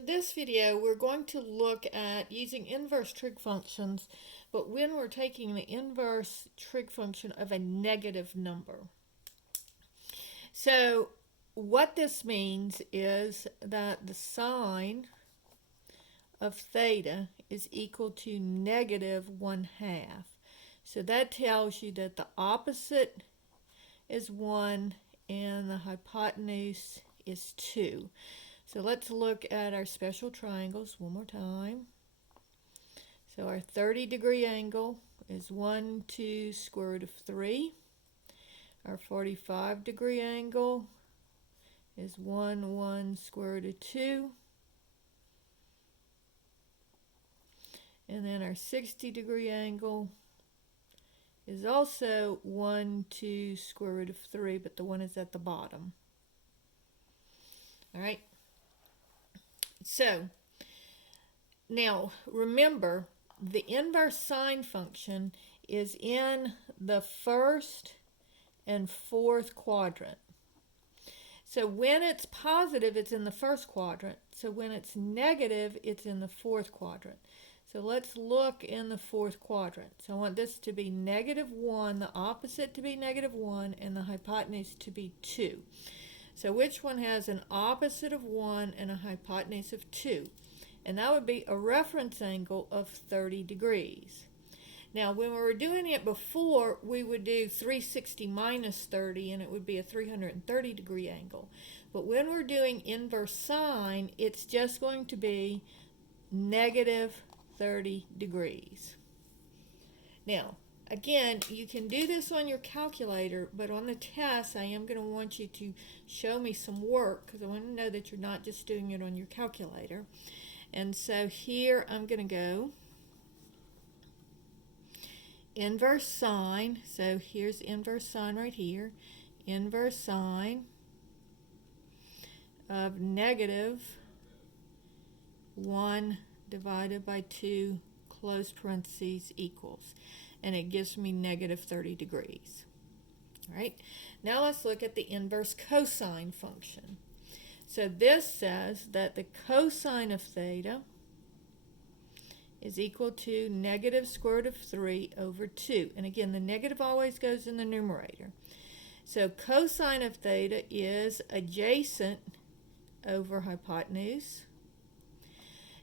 In this video, we're going to look at using inverse trig functions, but when we're taking the inverse trig function of a negative number. So what this means is that the sine of theta is equal to negative 1/2. So that tells you that the opposite is 1 and the hypotenuse is 2. So let's look at our special triangles one more time. So our 30-degree angle is 1, 2, square root of 3. Our 45-degree angle is 1, 1, square root of 2. And then our 60-degree angle is also 1, 2, square root of 3, but the 1 is at the bottom. All right. So now remember, the inverse sine function is in the first and fourth quadrant. So when it's positive, it's in the first quadrant. So when it's negative, it's in the fourth quadrant. So let's look in the fourth quadrant. So I want this to be -1, the opposite to be -1, and the hypotenuse to be 2. So which one has an opposite of 1 and a hypotenuse of 2? And that would be a reference angle of 30 degrees. Now when we were doing it before, we would do 360 minus 30 and it would be a 330 degree angle. But when we're doing inverse sine, it's just going to be -30 degrees. Now, again, you can do this on your calculator, but on the test, I am going to want you to show me some work because I want to know that you're not just doing it on your calculator. And so here I'm going to go inverse sine. So here's inverse sine right here. Inverse sine of -1 divided by 2 close parentheses equals. And it gives me -30 degrees. All right, now let's look at the inverse cosine function. So this says that the cosine of theta is equal to -square root of 3 over 2. And again, the negative always goes in the numerator. So cosine of theta is adjacent over hypotenuse.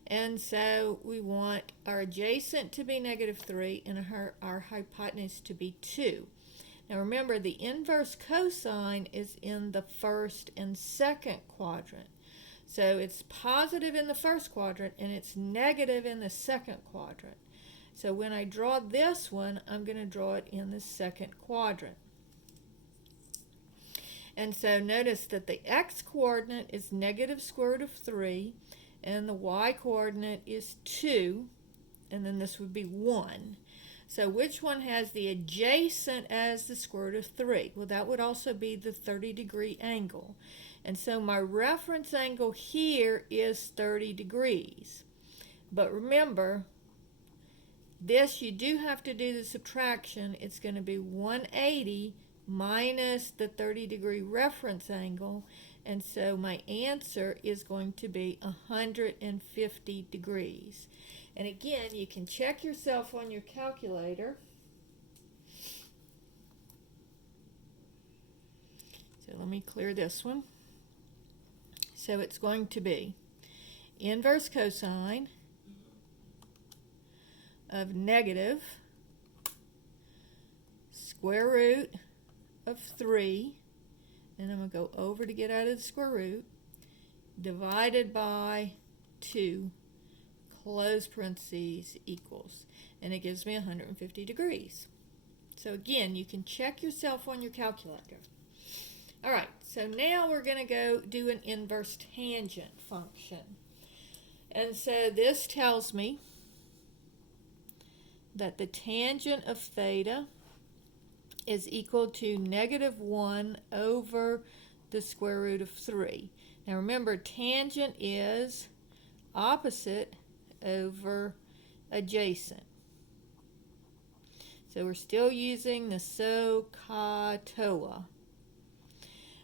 And so we want our adjacent to be -3 and our hypotenuse to be 2. Now remember, the inverse cosine is in the first and second quadrant. So it's positive in the first quadrant and it's negative in the second quadrant. So when I draw this one, I'm going to draw it in the second quadrant. And so notice that the x-coordinate is -square root of 3. And the y-coordinate is 2, and then this would be 1. So which one has the adjacent as the square root of 3? Well, that would also be the 30-degree angle. And so my reference angle here is 30 degrees. But remember, this you do have to do the subtraction. It's going to be 180 minus the 30-degree reference angle. And so my answer is going to be 150 degrees. And again, you can check yourself on your calculator. So let me clear this one. So it's going to be inverse cosine of -square root of 3. And I'm going to go over to get out of the square root, divided by 2, close parentheses equals. And it gives me 150 degrees. So again, you can check yourself on your calculator. All right, so now we're going to go do an inverse tangent function. And so this tells me that the tangent of theta is equal to -1 over the square root of 3. Now remember, tangent is opposite over adjacent. So we're still using the SOHCAHTOA.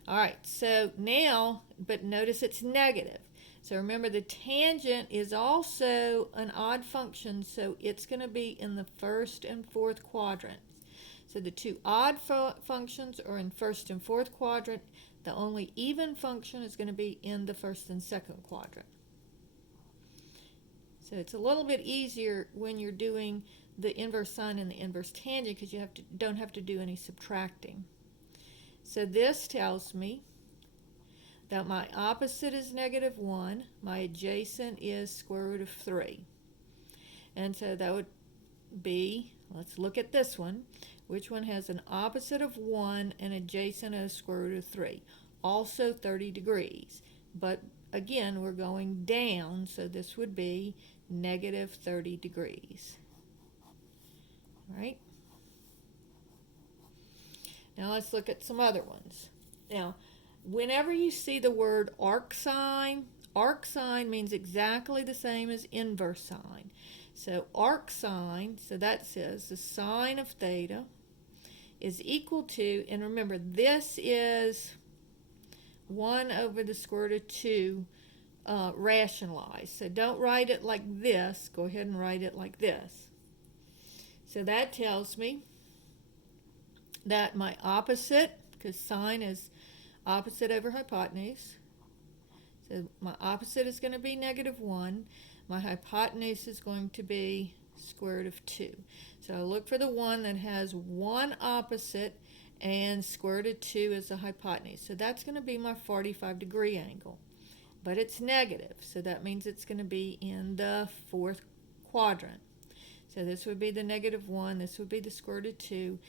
All right, so now, but notice it's negative. So remember, the tangent is also an odd function, so it's going to be in the first and fourth quadrants. So the two odd functions are in first and fourth quadrant. The only even function is going to be in the first and second quadrant. So it's a little bit easier when you're doing the inverse sine and the inverse tangent because you don't have to do any subtracting. So this tells me that my opposite is -1, my adjacent is square root of 3. And so that would be, let's look at this one. Which one has an opposite of 1 and adjacent of square root of 3? Also 30 degrees. But again, we're going down, so this would be -30 degrees. All right? Now let's look at some other ones. Now, whenever you see the word arc sine means exactly the same as inverse sine. So arc sine, so that says the sine of theta is equal to, and remember this is 1 over the square root of 2 rationalized. So don't write it like this. Go ahead and write it like this. So that tells me that my opposite, because sine is opposite over hypotenuse, so my opposite is going to be -1. My hypotenuse is going to be square root of 2. So I look for the one that has one opposite and square root of 2 is the hypotenuse. So that's going to be my 45-degree angle. But it's negative, so that means it's going to be in the fourth quadrant. So this would be the -1, this would be the square root of 2,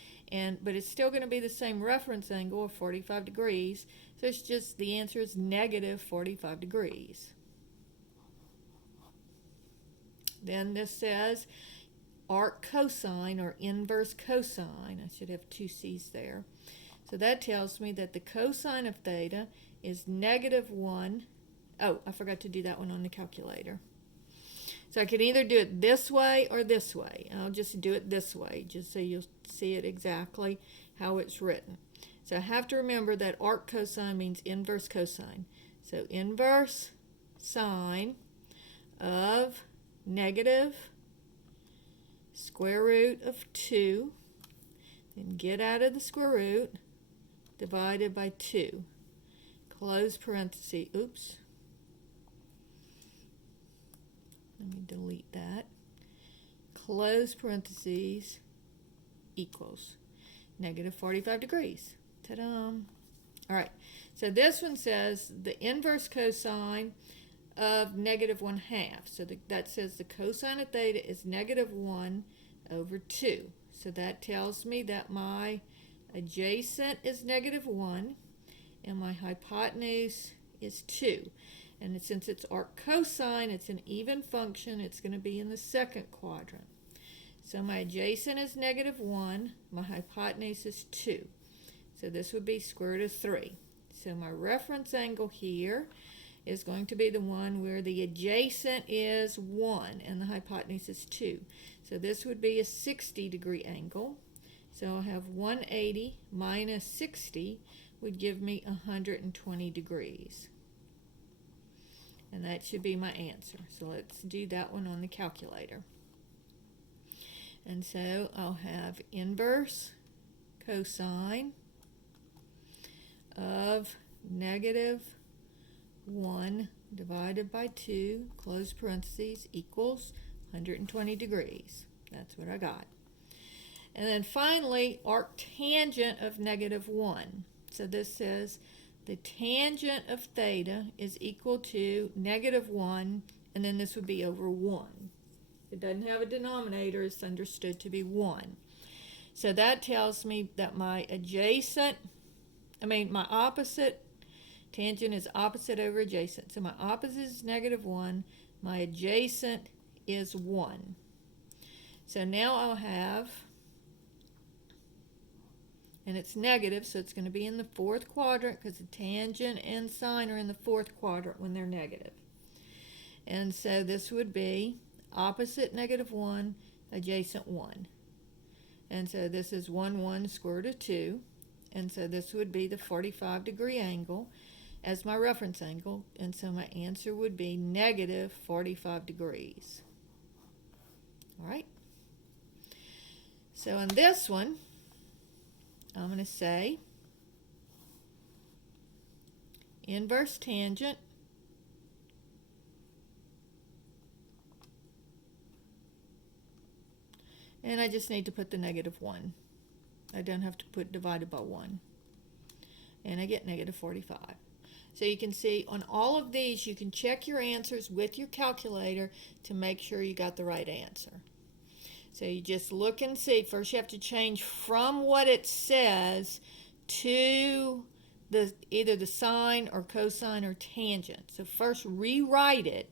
but it's still going to be the same reference angle of 45 degrees. So it's just, the answer is -45 degrees. Then this says arc cosine or inverse cosine. I should have two C's there. So that tells me that the cosine of theta is -1. Oh, I forgot to do that one on the calculator. So I can either do it this way or this way. I'll just do it this way, just so you'll see it exactly how it's written. So I have to remember that arc cosine means inverse cosine. So inverse sine of negative square root of 2, then get out of the square root, divided by 2. Close parenthesis. Oops. Let me delete that. Close parentheses equals -45 degrees. Ta-da! All right, so this one says the inverse cosine of -1/2. So that says the cosine of theta is -1 over 2. So that tells me that my adjacent is -1 and my hypotenuse is 2. And since it's arc cosine, it's an even function, it's going to be in the second quadrant. So my adjacent is -1, my hypotenuse is 2. So this would be square root of 3. So my reference angle here is going to be the one where the adjacent is 1 and the hypotenuse is 2. So this would be a 60-degree angle. So I'll have 180 minus 60 would give me 120 degrees. And that should be my answer. So let's do that one on the calculator. And so I'll have inverse cosine of -1 divided by 2, close parentheses, equals 120 degrees. That's what I got. And then finally, arctangent of -1. So this says the tangent of theta is equal to -1, and then this would be over 1. It doesn't have a denominator, it's understood to be 1. So that tells me that my opposite, tangent is opposite over adjacent. So my opposite is -1, my adjacent is 1. So now I'll have, and it's negative, so it's going to be in the fourth quadrant because the tangent and sine are in the fourth quadrant when they're negative. And so this would be opposite -1, adjacent 1. And so this is 1 square root of 2. And so this would be the 45-degree angle as my reference angle. And so my answer would be negative 45 degrees. All right. So in this one, I'm going to say inverse tangent and I just need to put the negative 1. I don't have to put divided by 1. And I get negative 45. So you can see on all of these, you can check your answers with your calculator to make sure you got the right answer. So you just look and see. First you have to change from what it says to either the sine or cosine or tangent. So first rewrite it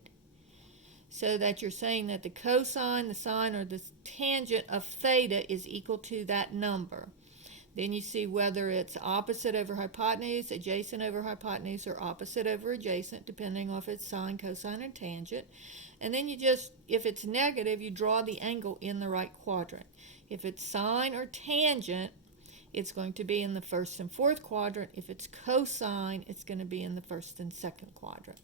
so that you're saying that the cosine, the sine, or the tangent of theta is equal to that number. Then you see whether it's opposite over hypotenuse, adjacent over hypotenuse, or opposite over adjacent, depending on if it's sine, cosine, or tangent. And then you just, if it's negative, you draw the angle in the right quadrant. If it's sine or tangent, it's going to be in the first and fourth quadrant. If it's cosine, it's going to be in the first and second quadrant.